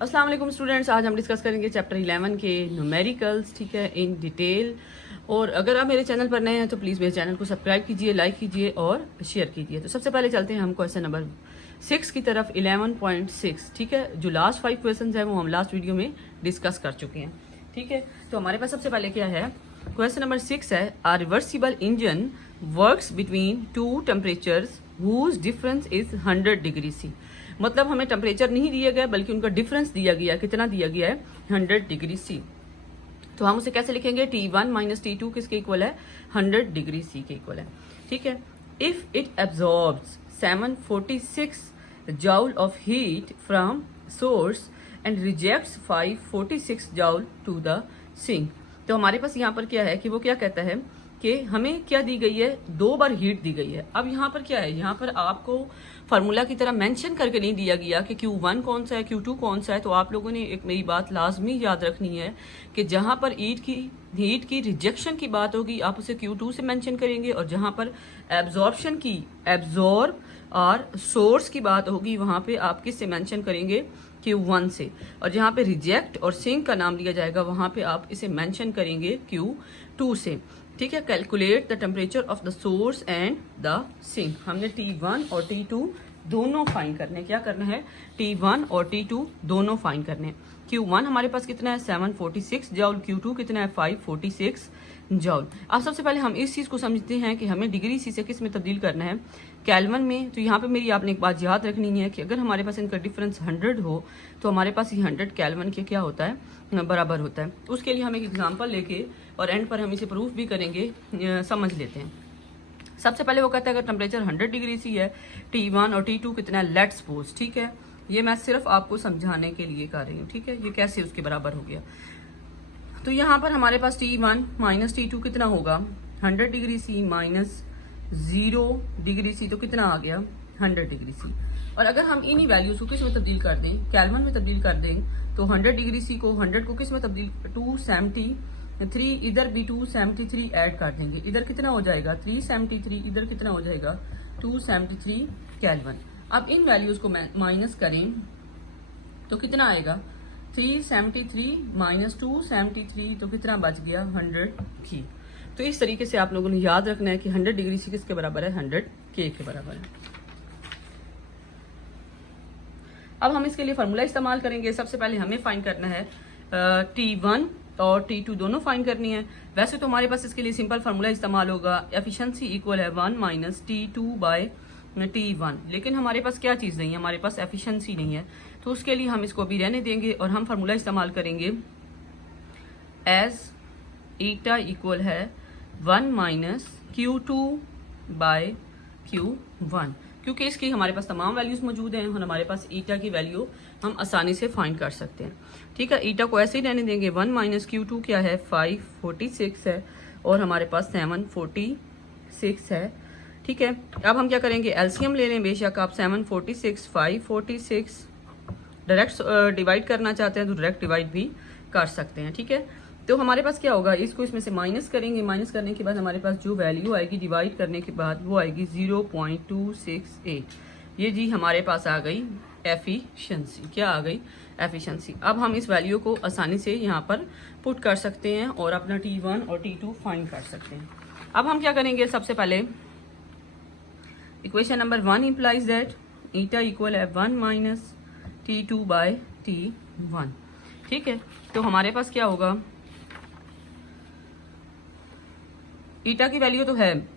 अस्सलाम वालेकुम स्टूडेंट्स, आज हम डिस्कस करेंगे चैप्टर 11 के न्यूमेरिकल्स, ठीक है, इन डिटेल। और अगर आप मेरे चैनल पर नए हैं तो प्लीज़ मेरे चैनल को सब्सक्राइब कीजिए, लाइक कीजिए और शेयर कीजिए। तो सबसे पहले चलते हैं हम क्वेश्चन नंबर 6 की तरफ, 11.6, ठीक है। जो लास्ट 5 क्वेश्चन है वो हम लास्ट वीडियो में डिस्कस कर चुके हैं, ठीक है। तो हमारे पास सबसे पहले क्या है, क्वेश्चन नंबर 6 है, a reversible engine works between two temperatures whose difference is 100 degree C. मतलब हमें टेम्परेचर नहीं दिया गया बल्कि उनका डिफरेंस दिया गया है। कितना दिया गया है? 100 डिग्री सी। तो हम उसे कैसे लिखेंगे? T1 माइनस T2 किसके इक्वल है? 100 डिग्री सी के इक्वल है, ठीक है। If it absorbs 746 joule of heat from source and rejects 546 joule to the sink. तो हमारे पास यहाँ पर क्या है कि वो क्या कहता है कि हमें क्या दी गई है? 2 बार हीट दी गई है। अब यहाँ पर क्या है, यहाँ पर आपको फार्मूला की तरह मेंशन करके नहीं दिया गया कि Q1 कौन सा है, Q2 कौन सा है। तो आप लोगों ने एक मेरी बात लाजमी याद रखनी है कि जहां पर हीट की रिजेक्शन की बात होगी आप उसे Q2 से मेंशन करेंगे, और जहां पर एब्जॉर्प्शन की, एब्जॉर्ब और सोर्स की बात होगी वहां पे आप किससे मेंशन करेंगे? Q1 से। और जहां पे रिजेक्ट और सिंक का नाम लिया जाएगा वहां पे आप इसे मेंशन करेंगे Q2 से, ठीक है। Calculate the temperature of the source and the sink. हमने T1 और T2 दोनों फाइंड करने। क्या करना है? T1 और T2 दोनों फाइंड करने। Q1 हमारे पास कितना है? 746 जूल। Q2 कितना है? 546 जूल। अब सबसे पहले हम इस चीज को समझते हैं कि हमें डिग्री सी से किस में तब्दील करना है? केल्विन में। तो यहाँ पे मेरी आपने एक बात याद रखनी है कि अगर हमारे पास इनका डिफरेंस 100 हो तो हमारे पास ये 100 केल्विन के क्या होता है? बराबर होता है। उसके लिए हम एक एग्जाम्पल लेके और एंड पर हम इसे प्रूफ भी करेंगे, समझ लेते हैं। सबसे पहले वो कहता है अगर टेम्परेचर 100 डिग्री सी है, T1 और T2 कितना है? लेट्स सपोज, ठीक है। ये मैं सिर्फ आपको समझाने के लिए कर रही हूँ, ठीक है। ये कैसे उसके बराबर हो गया? तो यहाँ पर हमारे पास T1 माइनस T2 कितना होगा? 100 degree C minus 0 degree C, तो कितना आ गया? 100 डिग्री सी। और अगर हम इन्हीं वैल्यूज को किस में तब्दील कर दें? केल्विन में तब्दील कर दें, तो 100 डिग्री सी को 100 को किस में तब्दील? 273, इधर भी 273 ऐड कर देंगे। इधर कितना हो जाएगा? 373, इधर कितना हो जाएगा? 273 केल्विन। अब इन वैल्यूज को माइनस करें तो कितना आएगा? 373 माइनस 273, तो कितना बच गया? 100 की। तो इस तरीके से आप लोगों ने याद रखना है कि 100 डिग्री सी किसके बराबर है? 100 के बराबर है। अब हम इसके लिए फार्मूला इस्तेमाल करेंगे। सबसे पहले हमें फाइंड करना है T1 और T2 दोनों फाइंड करनी है। वैसे तो हमारे पास इसके लिए सिंपल फार्मूला इस्तेमाल होगा, एफिशिएंसी इक्वल है 1 माइनस T2 बाय T1। लेकिन हमारे पास क्या चीज़ नहीं है? हमारे पास एफिशिएंसी नहीं है। तो उसके लिए हम इसको अभी रहने देंगे और हम फार्मूला इस्तेमाल करेंगे एज ईटा इक्वल है 1 माइनस Q2 बाय Q1, क्योंकि इसकी हमारे पास तमाम वैल्यूज मौजूद हैं और हमारे पास ईटा की वैल्यू हम आसानी से फाइंड कर सकते हैं, ठीक है। ईटा को ऐसे ही रहने देंगे। 1 माइनस Q2 क्या है? 546 है और हमारे पास 746 है, ठीक है। अब हम क्या करेंगे? एलसीएम ले लें। बेशक आप 746, 546 डायरेक्ट डिवाइड करना चाहते हैं तो डायरेक्ट डिवाइड भी कर सकते हैं, ठीक है। तो हमारे पास क्या होगा? इसको इसमें से माइनस करेंगे। माइनस करने के बाद हमारे पास जो वैल्यू आएगी डिवाइड करने के बाद वो आएगी 0.268। ये जी हमारे पास आ गई एफिशिएंसी। क्या आ गई? एफिशिएंसी। अब हम इस वैल्यू को आसानी से यहाँ पर पुट कर सकते हैं और अपना T1 और T2 फाइंड कर सकते हैं। अब हम क्या करेंगे? सबसे पहले equation number 1 implies that eta equal है 1 माइनस T2 बाय T1, ठीक है। तो हमारे पास क्या होगा? ईटा की वैल्यू तो है,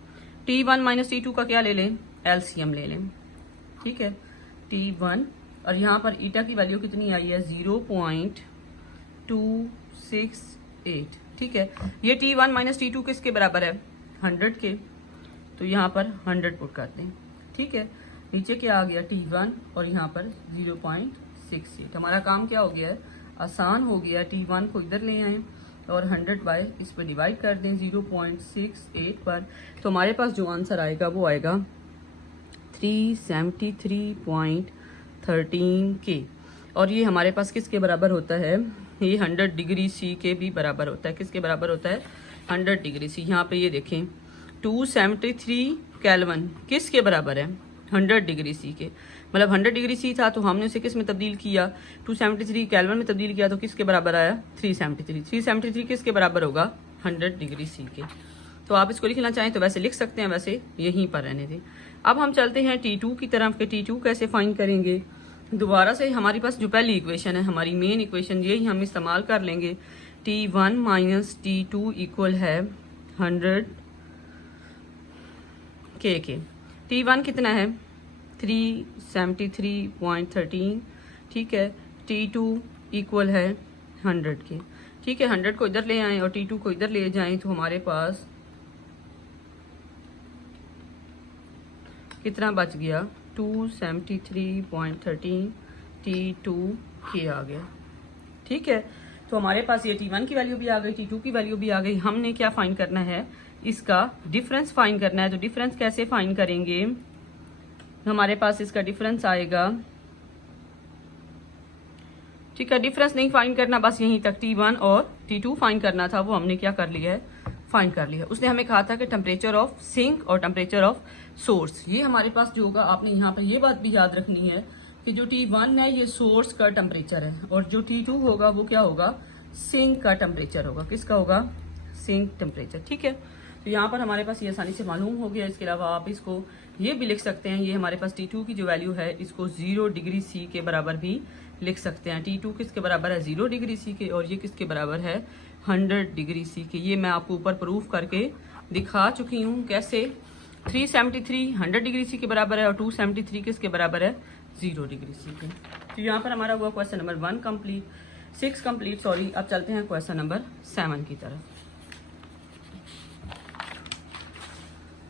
T1 माइनस T2 का क्या ले लें? एलसीएम ले लें, ठीक है। T1 और यहाँ पर ईटा की वैल्यू कितनी आई है? 0.268, ठीक है। ये T1 माइनस T2 किसके बराबर है? 100 के। तो यहाँ पर 100 पुट करते हैं, ठीक है। नीचे क्या आ गया? T1 और यहाँ पर 0.68। हमारा काम क्या हो गया है? आसान हो गया। T1 को इधर ले आए और 100 बाय इस पर डिवाइड कर दें 0.68 पर। तो हमारे पास जो आंसर आएगा वो आएगा 373.13 के। और ये हमारे पास किसके बराबर होता है? ये 100 डिग्री सी के भी बराबर होता है। किसके बराबर होता है? 100 डिग्री सी। यहाँ पे ये देखें 273 केल्विन किसके बराबर है? 100 डिग्री सी के। मतलब 100 डिग्री सी था तो हमने उसे किस में तब्दील किया, 273 केल्विन में तब्दील किया, तो किसके बराबर आया, 373। 373 किसके बराबर होगा, 100 डिग्री सी के। तो आप इसको लिखना चाहें तो वैसे लिख सकते हैं, वैसे यहीं पर रहने दें। अब हम चलते हैं T2 की तरफ के T2 कैसे फाइंड करेंगे। दोबारा से हमारे पास जो पहली इक्वेशन है, हमारी मेन इक्वेशन, यही हम इस्तेमाल कर लेंगे। T1 माइनस T2 इक्वल है 100 के। T1 कितना है, 373.13, ठीक है। T2 इक्वल है 100 के, ठीक है। 100 को इधर ले आएं और T2 को इधर ले जाएं तो हमारे पास कितना बच गया, 273.13 T2 के आ गया, ठीक है। तो हमारे पास ये T1 की वैल्यू भी आ गई, T2 की वैल्यू भी आ गई। हमने क्या फाइंड करना है, इसका डिफरेंस फाइंड करना है। तो डिफरेंस कैसे फाइंड करेंगे, हमारे पास इसका डिफरेंस आएगा, ठीक है। डिफरेंस नहीं फाइंड करना, बस यहीं तक T1 और T2 फाइंड करना था, वो हमने क्या कर लिया है, फाइंड कर लिया। उसने हमें कहा था कि टेम्परेचर ऑफ सिंक और टेम्परेचर ऑफ सोर्स, ये हमारे पास जो होगा, आपने यहाँ पर ये बात भी याद रखनी है कि जो T1 है ये सोर्स का टेम्परेचर है और जो T2 होगा वो क्या होगा, सिंक का टेम्परेचर होगा। किसका होगा, सिंक टेम्परेचर, ठीक है। तो यहाँ पर हमारे पास ये आसानी से मालूम हो गया। इसके अलावा आप इसको ये भी लिख सकते हैं, ये हमारे पास T2 की जो वैल्यू है इसको 0 डिग्री सी के बराबर भी लिख सकते हैं। T2 किसके बराबर है, 0 डिग्री सी के, और ये किसके बराबर है, 100 डिग्री सी के। ये मैं आपको ऊपर प्रूफ करके दिखा चुकी हूँ कैसे। 373 100 डिग्री सी के बराबर है और 273 किसके बराबर है, 0 डिग्री सी के। तो यहाँ पर हमारा हुआ क्वेश्चन नंबर 6 कंप्लीट, सॉरी। अब चलते हैं क्वेश्चन नंबर 7 की तरफ।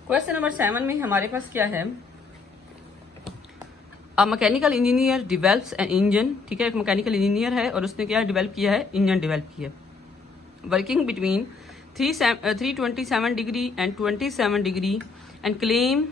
क्वेश्चन नंबर 7 में हमारे पास क्या है, a mechanical engineer develops an engine, ठीक है। एक मैकेनिकल इंजीनियर है और उसने क्या डेवलप किया है, इंजन डेवलप किया, working between 327 degree and 27 degree and claim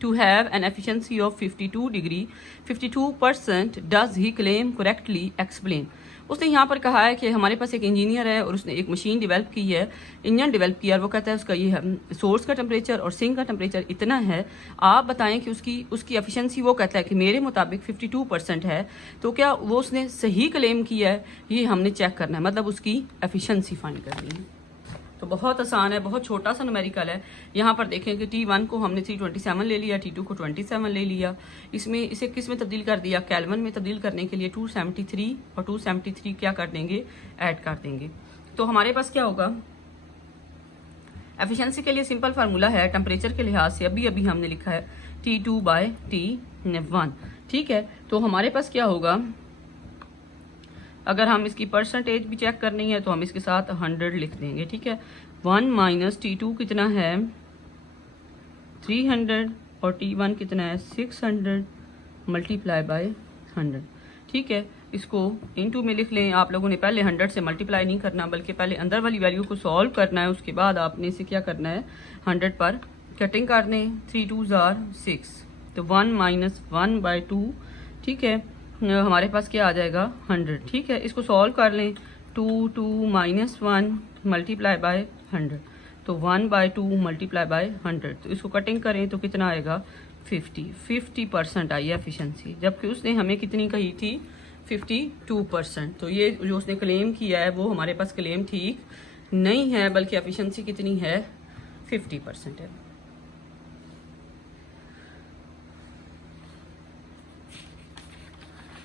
to have an efficiency of 52%. Does he claim correctly? Explain. उसने यहाँ पर कहा है कि हमारे पास एक इंजीनियर है और उसने एक मशीन डेवलप की है, इंजन डेवलप किया, और वो कहता है उसका ये सोर्स का टेम्परेचर और सिंक का टेम्परेचर इतना है, आप बताएं कि उसकी एफिशिएंसी, वो कहता है कि मेरे मुताबिक 52% है। तो क्या वो उसने सही क्लेम किया है, ये हमने चेक करना है, मतलब उसकी एफिशिएंसी फाइंड करनी है। तो बहुत आसान है, बहुत छोटा सा न्यूमेरिकल है। यहाँ पर देखें कि T1 को हमने 327 ले लिया, T2 को 27 ले लिया। इसमें इसे किस में तब्दील कर दिया, केल्विन में तब्दील करने के लिए 273 और 273 क्या कर देंगे, ऐड कर देंगे। तो हमारे पास क्या होगा, एफिशिएंसी के लिए सिंपल फार्मूला है, टेम्परेचर के लिहाज से अभी अभी हमने लिखा है T2/T1, ठीक है। तो हमारे पास क्या होगा, अगर हम इसकी परसेंटेज भी चेक करनी है तो हम इसके साथ 100 लिख देंगे, ठीक है। 1 माइनस T2 कितना है, 300, और T1 कितना है, 600 मल्टीप्लाई बाय 100, ठीक है। इसको इनटू में लिख लें। आप लोगों ने पहले 100 से मल्टीप्लाई नहीं करना, बल्कि पहले अंदर वाली वैल्यू को सॉल्व करना है, उसके बाद आपने इसे क्या करना है, 100 पर कटिंग कर दें। 3 2 6, तो 1 माइनस 1/2, ठीक है। हमारे पास क्या आ जाएगा, 100, ठीक है। इसको सॉल्व कर लें, 2 माइनस 1 मल्टीप्लाई बाय 100, तो 1/2 मल्टीप्लाई बाय 100। तो इसको कटिंग करें तो कितना आएगा, 50% आई एफिशिएंसी, जबकि उसने हमें कितनी कही थी, 52%। तो ये जो उसने क्लेम किया है वो हमारे पास क्लेम ठीक नहीं है, बल्कि एफिशिएंसी कितनी है, 50% है।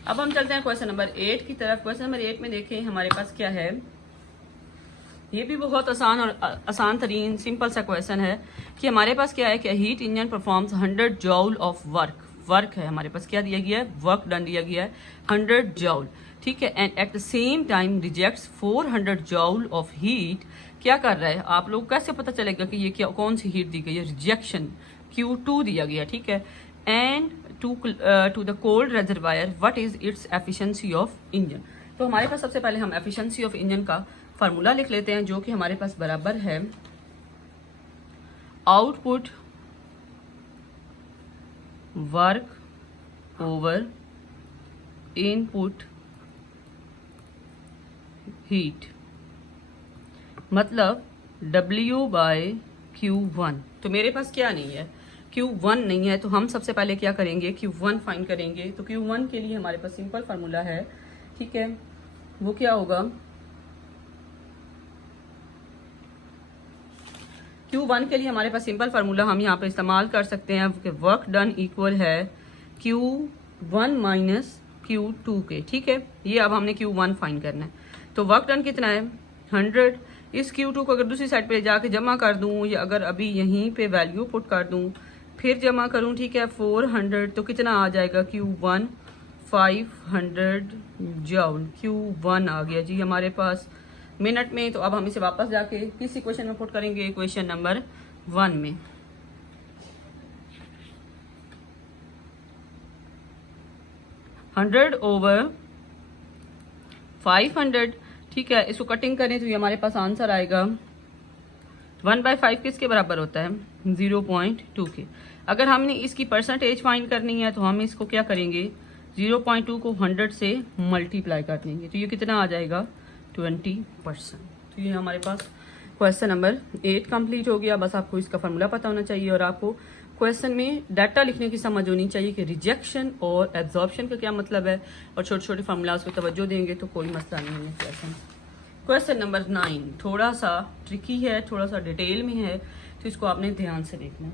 अब हम चलते हैं क्वेश्चन नंबर 8 की तरफ। क्वेश्चन नंबर 8 में देखें हमारे पास क्या है, ये भी बहुत आसान और आसान तरीन सिंपल सा क्वेश्चन है कि हमारे पास क्या है कि heat engine performs 100 जॉल of work है, हमारे पास क्या दिया गया है, वर्क डन दिया गया है 100 जॉल, ठीक है। And at the same time rejects 400 जॉल of heat. क्या कर रहा है, आप लोग कैसे पता चलेगा कि ये क्या, कौन सी हीट दी गई है, रिजेक्शन Q2 दिया गया, ठीक है। And to the cold reservoir what is its efficiency of engine. तो हमारे पास सबसे पहले हम एफिशिएंसी ऑफ इंजन का फार्मूला लिख लेते हैं, जो कि हमारे पास बराबर है output work over input heat, मतलब W/Q1। तो मेरे पास क्या नहीं है, Q1 नहीं है, तो हम सबसे पहले क्या करेंगे, Q1 फाइंड करेंगे। तो Q1 के लिए हमारे पास सिंपल फार्मूला है, ठीक है, वो क्या होगा, Q1 के लिए हमारे पास सिंपल फार्मूला हम यहाँ पे इस्तेमाल कर सकते हैं कि वर्क डन इक्वल है Q1 माइनस Q2 के, ठीक है। ये अब हमने Q1 फाइंड करना है। तो वर्क डन कितना है 100। इस Q2 को अगर दूसरी साइड पे जाके जमा कर दूं, या अगर अभी यहीं पे वैल्यू पुट कर दूं फिर जमा करूं, ठीक है, 400, तो कितना आ जाएगा Q1 500 जूल। Q1 आ गया जी हमारे पास मिनट में। तो अब हम इसे वापस जाके किस इक्वेशन में पुट करेंगे, इक्वेशन नंबर 1 में। हंड्रेड ओवर 500, ठीक है, इसको कटिंग करें तो ये हमारे पास आंसर आएगा 1/5 किसके बराबर होता है 0.2 के। अगर हमने इसकी परसेंटेज फाइंड करनी है तो हम इसको क्या करेंगे, 0.2 को 100 से मल्टीप्लाई कर देंगे, तो ये कितना आ जाएगा 20%। तो ये हमारे पास क्वेश्चन नंबर 8 कंप्लीट हो गया। बस आपको इसका फार्मूला पता होना चाहिए और आपको क्वेश्चन में डाटा लिखने की समझ होनी चाहिए कि रिजेक्शन और एब्जॉर्प्शन का क्या मतलब है, और छोटे छोटे फार्मूलाज पे तवज्जो देंगे तो कोई मसला नहीं है। क्वेश्चन नंबर 9 थोड़ा सा ट्रिकी है, थोड़ा सा डिटेल में है, तो इसको आपने ध्यान से देखना है।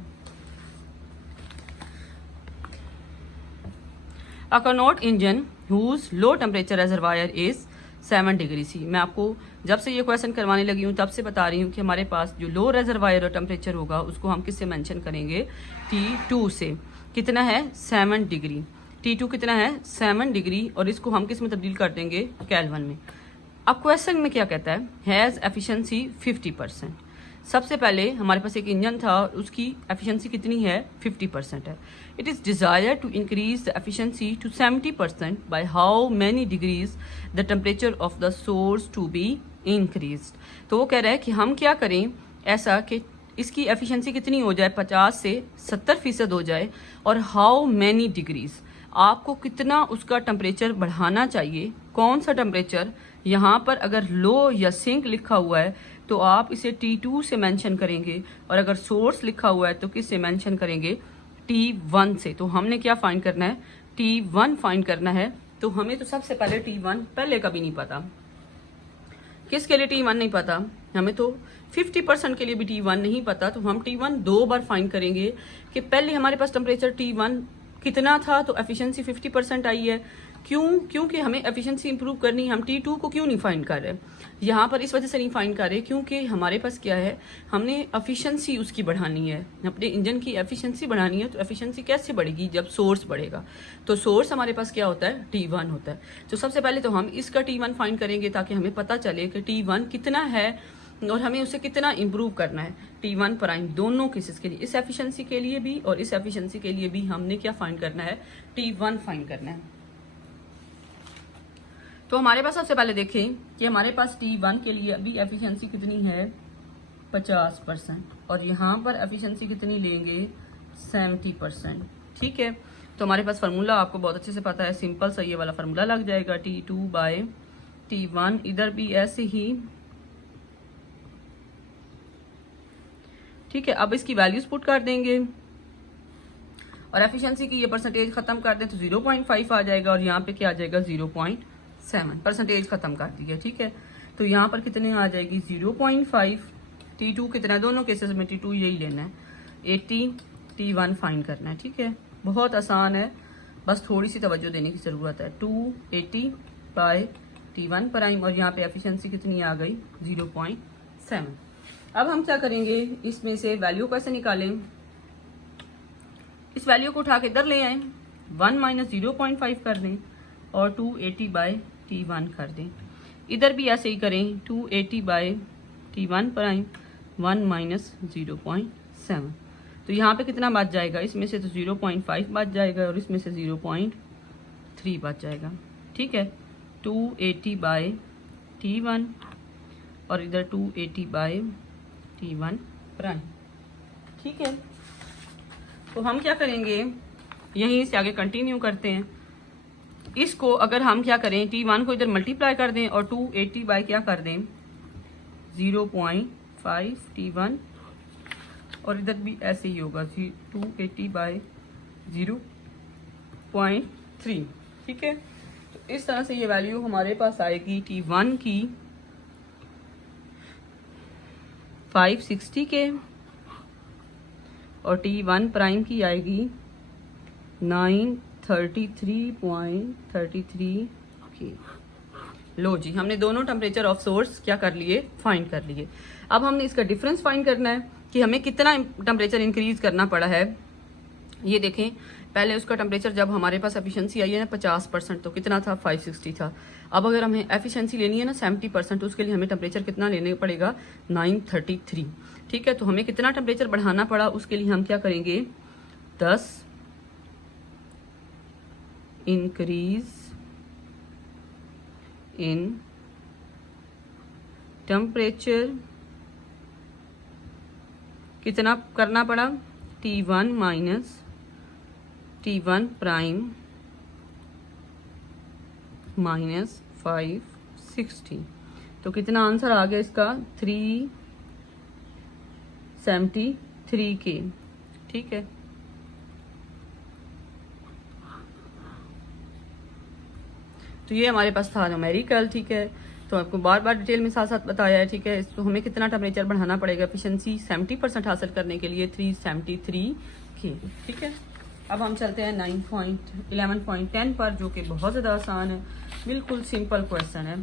A Carnot engine whose low temperature reservoir is 7 degree C. मैं आपको जब से ये क्वेश्चन करवाने लगी हूँ तब से बता रही हूँ कि हमारे पास जो लो रेजरवायर और टेम्परेचर होगा उसको हम किससे मेंशन करेंगे, T2 से। कितना है 7 डिग्री, T2 कितना है 7 डिग्री, और इसको हम किस में तब्दील कर देंगे, केल्विन में। अब क्वेश्चन में क्या कहता है, हैज़ एफिशिएंसी 50%। सबसे पहले हमारे पास एक इंजन था, उसकी एफिशिएंसी कितनी है 50% है। It is desire to increase the efficiency to 70% by how many degrees the temperature of the source to be increase. तो वो कह रहा है कि हम क्या करें ऐसा कि इसकी एफिशिएंसी कितनी हो जाए, 50 से 70% हो जाए, और हाउ मैनी डिग्रीज, आपको कितना उसका टेम्परेचर बढ़ाना चाहिए। कौन सा टेम्परेचर, यहाँ पर अगर लो या सिंक लिखा हुआ है तो आप इसे T2 से मेंशन करेंगे, और अगर सोर्स लिखा हुआ है तो किससे मेंशन करेंगे, T1 से। तो हमने क्या फाइंड करना है, T1 फाइंड करना है। तो हमें तो सबसे पहले T1 पहले कभी नहीं पता, किसके लिए T1 नहीं पता, हमें तो 50% के लिए भी T1 नहीं पता। तो हम T1 दो बार फाइंड करेंगे कि पहले हमारे पास टेम्परेचर T1 कितना था, तो एफिशिएंसी 50% आई है। क्योंकि हमें एफिशिएंसी इंप्रूव करनी है, हम T2 को क्यों नहीं फाइंड कर रहे यहाँ पर, इस वजह से नहीं फाइंड कर रहे क्योंकि हमारे पास क्या है, हमने एफिशिएंसी उसकी बढ़ानी है, अपने इंजन की एफिशिएंसी बढ़ानी है। तो एफिशिएंसी कैसे बढ़ेगी, जब सोर्स बढ़ेगा। तो सोर्स हमारे पास क्या होता है, T1 होता है। तो सबसे पहले तो हम इसका T1 फाइंड करेंगे ताकि हमें पता चले कि T1 कितना है और हमें उसे कितना इंप्रूव करना है, T1 प्राइम दोनों केसेस के लिए, इस एफिशिएंसी के लिए भी और इस एफिशिएंसी के लिए भी हमने क्या फाइंड करना है, T1 फाइंड करना है। तो हमारे पास सबसे पहले देखें कि हमारे पास T1 के लिए अभी एफिशिएंसी कितनी है 50%, और यहाँ पर एफिशिएंसी कितनी लेंगे 70%, ठीक है। तो हमारे पास फार्मूला आपको बहुत अच्छे से पता है, सिंपल सा ये वाला फार्मूला लग जाएगा, T2/T1, इधर भी ऐसे ही, ठीक है। अब इसकी वैल्यूज पुट कर देंगे और एफिशिएंसी की ये परसेंटेज खत्म कर दें तो 0.5 आ जाएगा, और यहाँ पे क्या आ जाएगा 0.7, परसेंटेज खत्म कर दी है, ठीक है। तो यहाँ पर कितने आ जाएगी 0.5, T2 कितना है, दोनों केसेस में T2 यही लेना है, 80, T1 फाइंड करना है, ठीक है। बहुत आसान है, बस थोड़ी सी तवज्जो देने की ज़रूरत है। 280/T1 प्राइम, और यहाँ पे एफिशिएंसी कितनी आ गई 0.7। अब हम क्या करेंगे, इसमें से वैल्यू कैसे निकालें, इस वैल्यू को उठा के इधर ले आए, 1 माइनस 0.5 कर दें और 280/T1 कर दें। इधर भी ऐसे ही करें, 280/T1 प्राइम 1 माइनस 0.7। तो यहाँ पे कितना बच जाएगा, इसमें से तो 0.5 बच जाएगा और इसमें से 0.3 बच जाएगा, ठीक है। 280/T1 और इधर 280/T1 प्राइम, ठीक है। तो हम क्या करेंगे, यहीं से आगे कंटिन्यू करते हैं। इसको अगर हम क्या करें, T1 को इधर मल्टीप्लाई कर दें और 280 बाय क्या कर दें 0.5 T1, और इधर भी ऐसे ही होगा 280/0.3। ठीक है, तो इस तरह से ये वैल्यू हमारे पास आएगी T1 की 560 के और T1 प्राइम की आएगी 933.33 के। लो जी, हमने दोनों टेम्परेचर ऑफ सोर्स क्या कर लिए, फाइंड कर लिए। अब हमने इसका डिफरेंस फाइंड करना है कि हमें कितना टेम्परेचर इंक्रीज करना पड़ा है। ये देखें, पहले उसका टेम्परेचर जब हमारे पास एफिशिएंसी आई है ना 50%, तो कितना था, 560 था। अब अगर हमें एफिशिएंसी लेनी है ना 70%, तो उसके लिए हमें टेम्परेचर कितना लेने पड़ेगा, 933। ठीक है, तो हमें कितना टेम्परेचर बढ़ाना पड़ा, उसके लिए हम क्या करेंगे, 10 इंक्रीज इन टेम्परेचर कितना करना पड़ा, T1 minus T1 prime minus 560। तो कितना आंसर आ गया इसका, 373 के। ठीक है, तो ये हमारे पास था न्यूमेरिकल। ठीक है, तो आपको बार बार डिटेल में साथ साथ बताया है। ठीक है, तो हमें कितना टेम्परेचर बढ़ाना पड़ेगा एफिशिएंसी 70% हासिल करने के लिए, 373 के। ठीक है, अब हम चलते हैं 11.10 पर, जो कि बहुत ज़्यादा आसान है, बिल्कुल सिंपल क्वेश्चन है।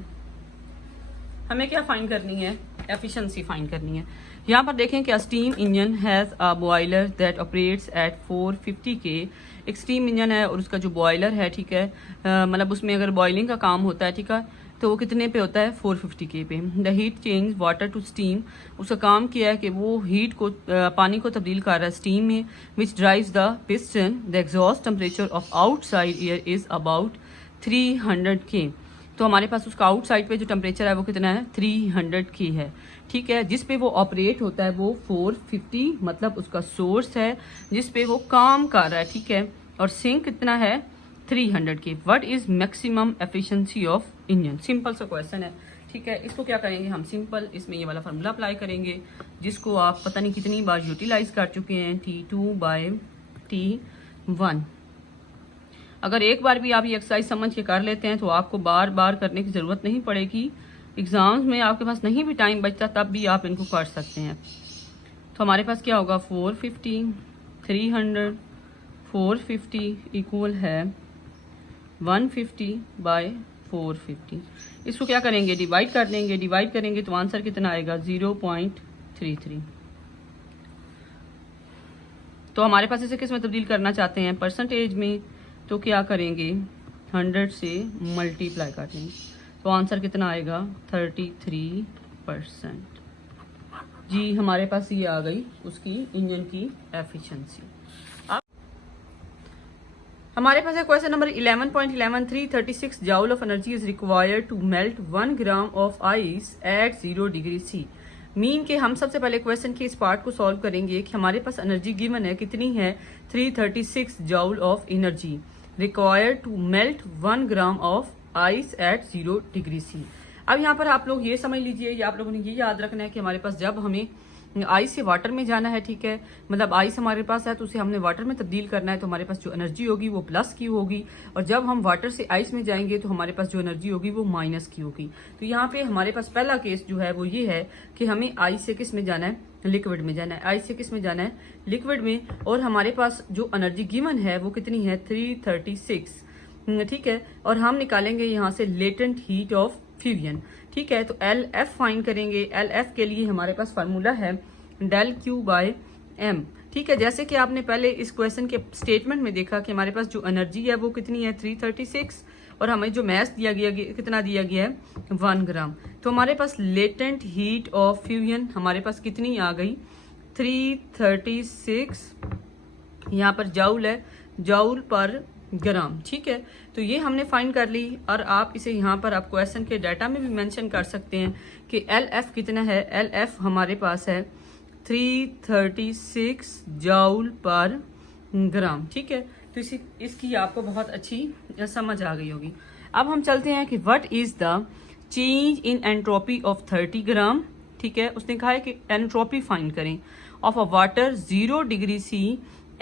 हमें क्या फाइंड करनी है, एफिशिएंसी फाइंड करनी है। यहाँ पर देखें कि steam engine has a boiler that operates at 450 के। एक स्टीम इंजन है और उसका जो बॉयलर है, ठीक है, मतलब उसमें अगर बॉइलिंग का काम होता है, ठीक है, तो वो कितने पे होता है, 450 के पे। The heat change water to steam, उसका काम किया है कि वो हीट को पानी को तब्दील कर रहा है स्टीम में, which drives the piston. The exhaust temperature of outside air is about 300 K. तो हमारे पास उसका आउटसाइड पे जो टेम्परेचर है वो कितना है, 300 के है। ठीक है, जिस पे वो ऑपरेट होता है वो 450, मतलब उसका सोर्स है जिस पे वो काम कर रहा है। ठीक है, और सिंक कितना है, 300 के। What is maximum efficiency of engine. Simple सा क्वेश्चन है। ठीक है, इसको क्या करेंगे हम, सिंपल इसमें ये वाला फार्मूला अप्लाई करेंगे, जिसको आप पता नहीं कितनी बार यूटिलाइज कर चुके हैं, T2/T1। अगर एक बार भी आप ये एक्सरसाइज समझ के कर लेते हैं तो आपको बार बार करने की जरूरत नहीं पड़ेगी। एग्जाम्स में आपके पास नहीं भी टाइम बचता तब भी आप इनको कर सकते हैं। तो हमारे पास क्या होगा, 450, 300, 450 इक्वल है 150/450। इसको क्या करेंगे, डिवाइड कर देंगे। डिवाइड करेंगे तो आंसर कितना आएगा, 0.33। तो हमारे पास इसे किस में तब्दील करना चाहते हैं, परसेंटेज में, तो क्या करेंगे, 100 से मल्टीप्लाई कर देंगे, तो आंसर कितना आएगा, 33%। जी हमारे पास ये आ गई उसकी इंजन की एफिशिएंसी। अब हमारे पास है question number 11.11 336 joule of energy is required to melt 1 gram of ice at 0 degree C. Mean के हम सबसे पहले क्वेश्चन के इस पार्ट को सॉल्व करेंगे कि हमारे पास एनर्जी गिवन है, कितनी है, 336 joule of energy required to melt 1 gram of ice at 0 degree C. अब यहाँ पर आप लोग ये समझ लीजिए, या आप लोगों ने ये याद रखना है कि हमारे पास जब हमें आइस से वाटर में जाना है, ठीक है, मतलब आइस हमारे पास है तो उसे हमने वाटर में तब्दील करना है, तो हमारे पास जो एनर्जी होगी वो प्लस की होगी, और जब हम वाटर से आइस में जाएंगे तो हमारे पास जो एनर्जी होगी वो माइनस की होगी। तो यहाँ पे हमारे पास पहला केस जो है वो ये है कि हमें आइस से किस में जाना है, लिक्विड में जाना है। आइस से किस में जाना है, लिक्विड में, और हमारे पास जो एनर्जी गिवन है वो कितनी है, 336। ठीक है, और हम निकालेंगे यहाँ से लेटेंट हीट ऑफ फ्यूजन। ठीक है, तो LF फाइंड करेंगे। LF के लिए हमारे पास फार्मूला है del Q/m। ठीक है, जैसे कि आपने पहले इस क्वेश्चन के स्टेटमेंट में देखा कि हमारे पास जो एनर्जी है वो कितनी है, 336, और हमें जो मैस दिया गया कितना दिया गया है, 1 ग्राम। तो हमारे पास लेटेंट हीट ऑफ फ्यूजन हमारे पास कितनी आ गई, 336, यहाँ पर जूल है, जूल पर ग्राम। ठीक है, तो ये हमने फाइंड कर ली, और आप इसे यहाँ पर आप क्वेश्चन के डाटा में भी मेंशन कर सकते हैं कि LF कितना है। LF हमारे पास है 336 जूल पर ग्राम। ठीक है, तो इसकी आपको बहुत अच्छी समझ आ गई होगी। अब हम चलते हैं कि what is the change in entropy of 30 gram. ठीक है, उसने कहा है कि एंट्रोपी फाइंड करें, of a water 0 degree C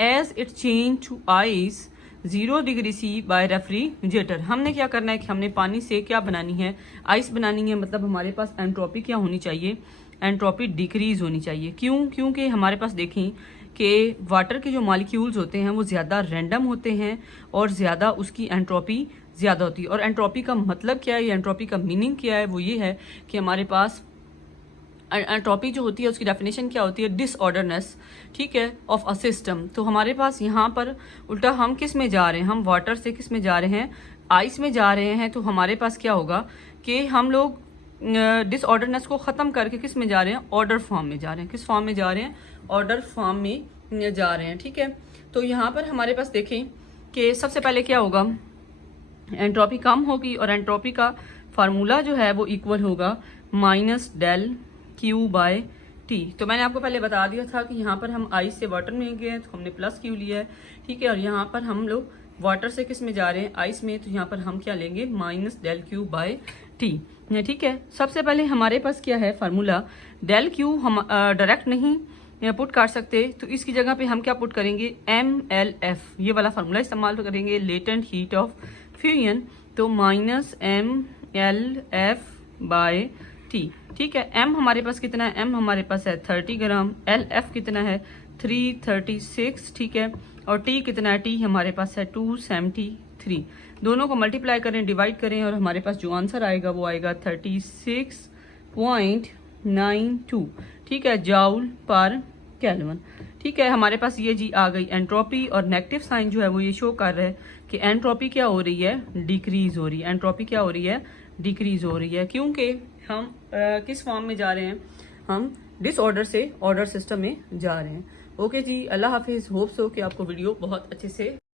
as it change to ice 0 degree C by refrigerator. हमने क्या करना है कि हमने पानी से क्या बनानी है, आइस बनानी है। मतलब हमारे पास एंट्रोपी क्या होनी चाहिए, एंट्रोपी डिक्रीज होनी चाहिए। क्यों? क्योंकि हमारे पास देखें कि वाटर के जो मॉलिक्यूल्स होते हैं वो ज़्यादा रैंडम होते हैं और ज़्यादा उसकी एंट्रोपी ज़्यादा होती है। और एंट्रोपी का मतलब क्या है, एंट्रोपी का मीनिंग क्या है, वो ये है कि हमारे पास एंट्रोपी जो होती है उसकी डेफिनेशन क्या होती है, डिसऑर्डरनेस, ठीक है, ऑफ अ सिस्टम। तो हमारे पास यहाँ पर उल्टा हम किस में जा रहे हैं, हम वाटर से किस में जा रहे हैं, आइस में जा रहे हैं। तो हमारे पास क्या होगा कि हम लोग डिसऑर्डरनेस को ख़त्म करके किस में जा रहे हैं, ऑर्डर फॉर्म में जा रहे हैं। किस फॉर्म में जा रहे हैं, ऑर्डर फॉर्म में जा रहे हैं, ठीक है। तो यहाँ पर हमारे पास देखें कि सबसे पहले क्या होगा, एंट्रोपी कम होगी और एंट्रोपी का फार्मूला जो है वो इक्वल होगा minus del Q by T. तो मैंने आपको पहले बता दिया था कि यहाँ पर हम आइस से वाटर में गए तो हमने प्लस क्यू लिया है, ठीक है। और यहाँ पर हम लोग वाटर से किस में जा रहे हैं, आइस में, तो यहाँ पर हम क्या लेंगे, minus del Q by T, ठीक है। सबसे पहले हमारे पास क्या है फार्मूला, डेल क्यू हम डायरेक्ट नहीं पुट कर सकते, तो इसकी जगह पे हम क्या पुट करेंगे, MLF, ये वाला फार्मूला इस्तेमाल करेंगे, लेटेंट हीट ऑफ फ्यूजन। तो माइनस MLF बाय टी, ठीक है। M हमारे पास कितना है, M हमारे पास है 30 ग्राम, LF कितना है 336, ठीक है। और T कितना है, T हमारे पास है 273। दोनों को मल्टीप्लाई करें, डिवाइड करें और हमारे पास जो आंसर आएगा वो आएगा 36.92, ठीक है, जाउल पर केल्विन, ठीक है। हमारे पास ये जी आ गई एंट्रोपी और नेगेटिव साइन जो है वो ये शो कर रहा है कि एंट्रोपी क्या हो रही है, डिक्रीज हो रही है। एंट्रोपी क्या हो रही है, डिक्रीज हो रही है, क्योंकि हम किस फॉर्म में जा रहे हैं, हम डिसऑर्डर से ऑर्डर सिस्टम में जा रहे हैं। ओके जी, अल्लाह हाफिज। होप सो कि आपको वीडियो बहुत अच्छे से